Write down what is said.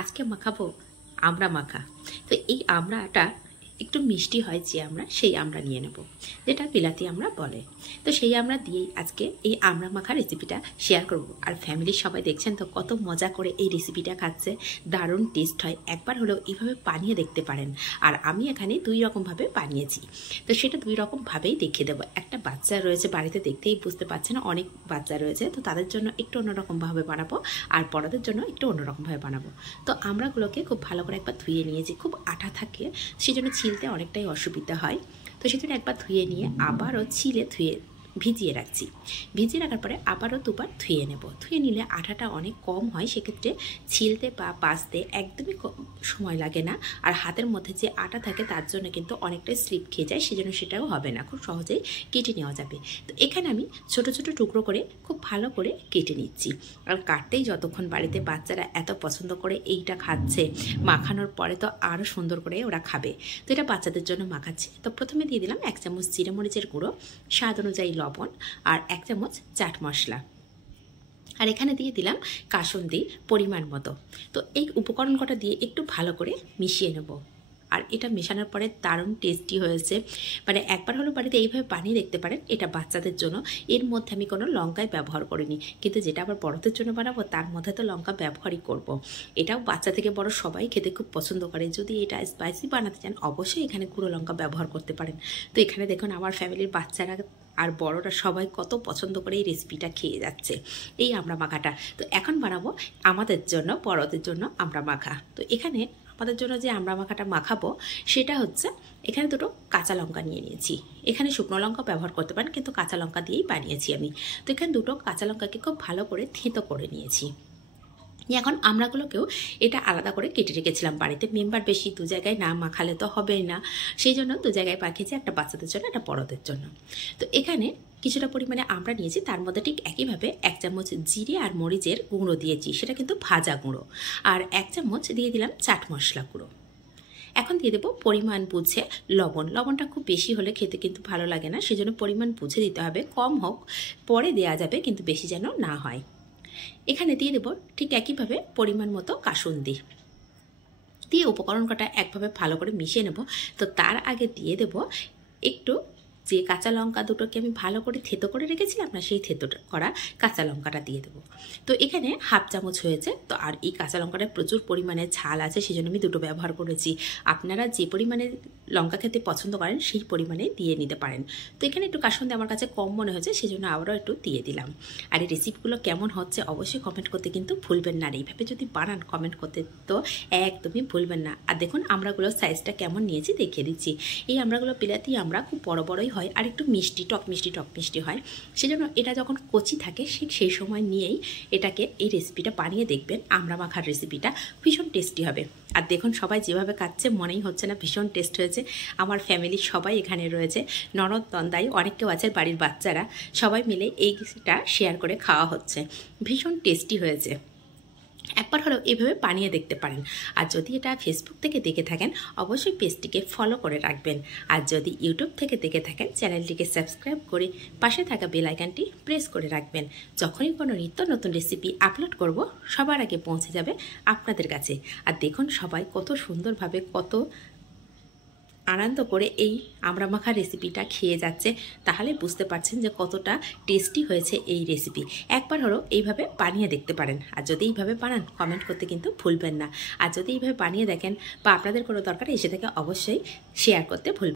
আজকে মাখাবো আমড়া মাখা। তো এই আমড়াটা একটু মিষ্টি হয় যে আমরা সেই আমড়া নিয়ে নেব, যেটা বিলাতি আমড়া বলে। তো সেই আমড়া দিয়েই আজকে এই আমড়া মাখা রেসিপিটা শেয়ার করব। আর ফ্যামিলির সবাই দেখছেন তো কত মজা করে এই রেসিপিটা খাচ্ছে, দারুণ টেস্ট হয়। একবার হলেও এইভাবে বানিয়ে দেখতে পারেন। আর আমি এখানে দুই রকমভাবে বানিয়েছি, তো সেটা দুই রকমভাবেই দেখিয়ে দেবো। একটা বাচ্চা রয়েছে বাড়িতে, দেখতেই বুঝতে পারছেন অনেক বাচ্চা রয়েছে, তো তাদের জন্য একটু অন্যরকমভাবে বানাবো, আর বড়দের জন্য একটু অন্যরকমভাবে বানাবো। তো আমড়াগুলোকে খুব ভালো করে একবার ধুয়ে নিয়েছি, খুব আঠা থাকে সেই জন্য ছিলতে অনেকটাই অসুবিধা হয়। তো সেজন্য একবার ধুয়ে নিয়ে আবারও ধুয়ে ভিজিয়ে রাখছি। ভিজিয়ে রাখার পরে আবারও দুবার ধুয়ে নেব। ধুয়ে নিলে আঠাটা অনেক কম হয়, সেক্ষেত্রে ছিলতে বা বাছতে একদমই সময় লাগে না। আর হাতের মধ্যে যে আটা থাকে তার জন্য কিন্তু অনেকটাই স্লিপ খেয়ে যায়, সেজন্য সেটাও হবে না, খুব সহজেই কেটে নেওয়া যাবে। তো এখানে আমি ছোট ছোট টুকরো করে খুব ভালো করে কেটে নিচ্ছি। আর কাটতেই যতক্ষণ বাড়িতে বাচ্চারা এত পছন্দ করে এইটা খাচ্ছে, মাখানোর পরে তো আরও সুন্দর করে ওরা খাবে। তো এটা বাচ্চাদের জন্য মাখাচ্ছি। তো প্রথমে দিয়ে দিলাম 1 চামচ জিরে মরিচের গুঁড়ো, স্বাদ অনুযায়ী লবণ, আর 1 চামচ চাট মশলা, আর এখানে দিয়ে দিলাম কাসুন্দি পরিমাণ মতো। তো এই উপকরণ কটা দিয়ে একটু ভালো করে মিশিয়ে নেব। আর এটা মেশানোর পরে দারুণ টেস্টি হয়েছে। মানে একবার হলো বাড়িতে এইভাবে বানিয়ে দেখতে পারেন। এটা বাচ্চাদের জন্য, এর মধ্যে আমি কোনো লঙ্কাই ব্যবহার করিনি, কিন্তু যেটা আবার বড়দের জন্য বানাবো তার মধ্যে তো লঙ্কা ব্যবহারই করব। এটাও বাচ্চা থেকে বড় সবাই খেতে খুব পছন্দ করে। যদি এটা স্পাইসি বানাতে চান অবশ্যই এখানে গুঁড়ো লঙ্কা ব্যবহার করতে পারেন। তো এখানে দেখুন আমার ফ্যামিলির বাচ্চারা আর বড়রা সবাই কত পছন্দ করে এই রেসিপিটা খেয়ে যাচ্ছে, এই আমড়া মাখাটা। তো এখন বানাবো আমাদের জন্য, বড়দের জন্য আমড়া মাখা। তো এখানে আমাদের জন্য যে আমড়া মাখাটা মাখাবো সেটা হচ্ছে, এখানে দুটো কাঁচা লঙ্কা নিয়ে নিয়েছি। এখানে শুকনো লঙ্কা ব্যবহার করতে পারেন, কিন্তু কাঁচা লঙ্কা দিয়েই বানিয়েছি আমি। তো এখানে দুটো কাঁচা লঙ্কাকে খুব ভালো করে থেঁতো করে নিয়েছি। এখন আমড়াগুলোকেও এটা আলাদা করে কেটে রেখেছিলাম। বাড়িতে মেম্বার বেশি, দু জায়গায় না মাখালে তো হবেই না, সেই জন্য দু জায়গায় পাঠিয়েছি, একটা বাচ্চাদের জন্য একটা বড়দের জন্য। তো এখানে কিছুটা পরিমাণে আমড়া নিয়েছি, তার মধ্যে ঠিক একইভাবে 1 চামচ জিরে আর মরিচের গুঁড়ো দিয়েছি, সেটা কিন্তু ভাজা গুঁড়ো, আর 1 চামচ দিয়ে দিলাম চাট মশলা গুঁড়ো। এখন দিয়ে দেবো পরিমাণ বুঝে লবণ। লবণটা খুব বেশি হলে খেতে কিন্তু ভালো লাগে না, সেজন্য পরিমাণ বুঝে দিতে হবে। কম হোক পরে দেয়া যাবে, কিন্তু বেশি যেন না হয়। এখানে দিয়ে দেবো ঠিক একইভাবে পরিমাণ মতো কাসুন্দি দিয়ে উপকরণ কটা একভাবে ভালো করে মিশিয়ে নেব। তো তার আগে দিয়ে দেব একটু যে কাঁচা লঙ্কা দুটোকে আমি ভালো করে থেতো করে রেখেছিলাম না, সেই থেতো করা কাঁচা লঙ্কাটা দিয়ে দেবো। তো এখানে 1/2 চামচ হয়েছে। তো আর এই কাঁচা লঙ্কাটা প্রচুর পরিমাণে ঝাল আছে, সেই জন্য আমি দুটো ব্যবহার করেছি। আপনারা যে পরিমাণে লঙ্কা খেতে পছন্দ করেন সেই পরিমাণে দিয়ে নিতে পারেন। তো এখানে একটু কাসুন্দি আমার কাছে কম মনে হয়েছে, সেই জন্য আবারও একটু দিয়ে দিলাম। আর এই রেসিপিগুলো কেমন হচ্ছে অবশ্যই কমেন্ট করতে কিন্তু ভুলবেন না। আর এইভাবে যদি বানান কমেন্ট করতে তো একদমই ভুলবেন না। আর দেখুন আমড়াগুলোর সাইজটা কেমন নিয়েছি দেখিয়ে দিচ্ছি। এই আমড়াগুলো বিলাতি আমড়া, খুব বড় বড়ই হয়, আর একটু মিষ্টি, টক মিষ্টি হয়। সেজন্য এটা যখন কচি থাকে ঠিক সেই সময় নিয়েই এটাকে এই রেসিপিটা বানিয়ে দেখবেন। আমড়া মাখার রেসিপিটা ভীষণ টেস্টি হবে। আর দেখুন সবাই যেভাবে খাচ্ছে মনেই হচ্ছে না ভীষণ টেস্ট হয়েছে। আমার ফ্যামিলির সবাই এখানে রয়েছে, ননদ নন্দাই অনেক কেউ আছে, বাড়ির বাচ্চারা সবাই মিলে এইটা শেয়ার করে খাওয়া হচ্ছে। ভীষণ টেস্টি হয়েছে। একবার হলেও এভাবে বানিয়ে দেখতে পারেন। আর যদি এটা ফেসবুক থেকে দেখে থাকেন অবশ্যই পেজটিকে ফলো করে রাখবেন। আর যদি ইউটিউব থেকে দেখে থাকেন চ্যানেলটিকে সাবস্ক্রাইব করে পাশে থাকা বেল আইকনটি প্রেস করে রাখবেন। যখনই কোনো নিত্য নতুন রেসিপি আপলোড করব সবার আগে পৌঁছে যাবে আপনাদের কাছে। আর দেখুন সবাই কত সুন্দরভাবে, কত আনন্দ করে এই আমড়া মাখা রেসিপিটা খেয়ে যাচ্ছে, তাহলে বুঝতে পারছেন যে কতটা টেস্টি হয়েছে এই রেসিপি। একবার হলো এইভাবে বানিয়ে দেখতে পারেন। আর যদি এইভাবে বানান কমেন্ট করতে কিন্তু ভুলবেন না। আর যদি এইভাবে বানিয়ে দেখেন বা আপনাদের কোনো দরকার এসে থাকে অবশ্যই শেয়ার করতে ভুলবেন।